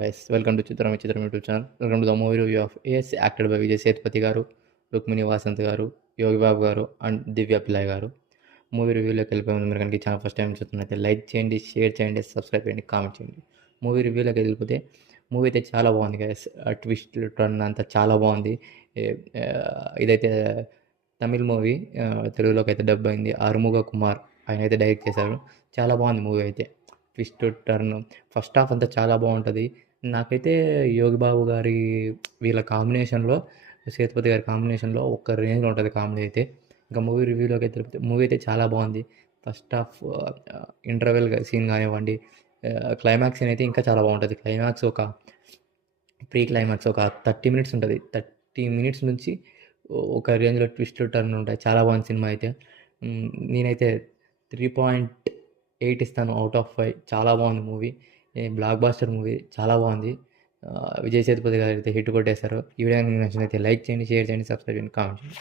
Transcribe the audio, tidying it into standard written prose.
Guys welcome to Chitram Vichitram YouTube channel. Welcome to the movie review of Ace acted by Vijay Sethupathi garu, Rukmini Vasanth గారు, యోగి బాబు గారు and దివ్య పిల్లయ్ గారు. Movie రివ్యూలోకి వెళ్ళిపోయే ముందు మీరు కనుక ఈ ఛానల్ ఫస్ట్ టైం చూస్తున్నట్లయితే లైక్ చేయండి, షేర్ చేయండి, సబ్స్క్రైబ్ చేయండి, కామెంట్ చేయండి. మూవీ రివ్యూలోకి వెళ్ళిపోతే మూవీ అయితే చాలా బాగుంది గైస్. ట్విస్ట్ టర్న్ అంతా చాలా బాగుంది. ఇదైతే తమిళ్ మూవీ, తెలుగులోకి అయితే డబ్ అయింది. ఆరుముగ కుమార్ ఆయన అయితే డైరెక్ట్ చేశారు. చాలా బాగుంది మూవీ అయితే. ట్విస్ట్ టర్న్ ఫస్ట్ హాఫ్ అంతా చాలా బాగుంటుంది. నాకైతే యోగి బాబు గారి వీళ్ళ కాంబినేషన్లో, సేతుపతి గారి కాంబినేషన్లో ఒక రేంజ్లో ఉంటుంది కామెడీ అయితే. ఇంకా మూవీ రివ్యూలోకి అయితే మూవీ అయితే చాలా బాగుంది. ఫస్ట్ హాఫ్ ఇంటర్వెల్ సీన్ కానివ్వండి, క్లైమాక్స్ సీన్ అయితే ఇంకా చాలా బాగుంటుంది. క్లైమాక్స్ ఒక ప్రీ క్లైమాక్స్ ఒక 30 మినిట్స్ ఉంటుంది. 30 మినిట్స్ నుంచి ఒక రేంజ్లో ట్విస్ట్ టర్న్ ఉంటాయి. చాలా బాగుంది సినిమా అయితే. నేనైతే 3.8 ఇస్తాను అవుట్ ఆఫ్ 5. చాలా బాగుంది మూవీ. బ్లాక్ బాస్టర్ మూవీ చాలా బాగుంది. విజయ్ సేతుపతి గారు అయితే హిట్ కొట్టేశారు. ఈ వీడియో మీకు నచ్చినైతే లైక్ చేయండి, షేర్ చేయండి, సబ్స్క్రైబ్ చేయండి, కామెంట్ చేయండి.